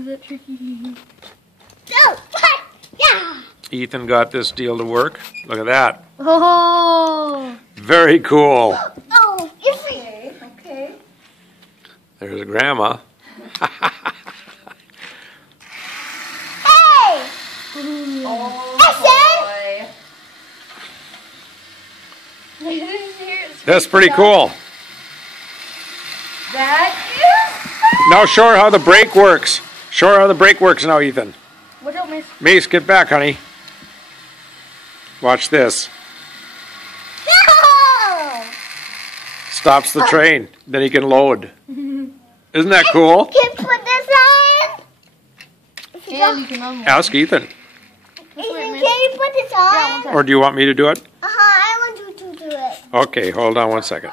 was it tricky? No! Yeah! Ethan got this deal to work. Look at that. Oh! Very cool. Oh, you see? Okay. There's Grandma. Hey! Oh, boy. That's pretty cool. That Now show her how the brake works. Show her how the brake works now, Ethan. Watch out, miss. Mace, get back, honey. Watch this. No! Stops the train. Then he can load. Isn't that cool? Can you put this on? And you can unlock. Ask Ethan. Ethan, can you put this on? Or do you want me to do it? I want you to do it. Okay, hold on one second.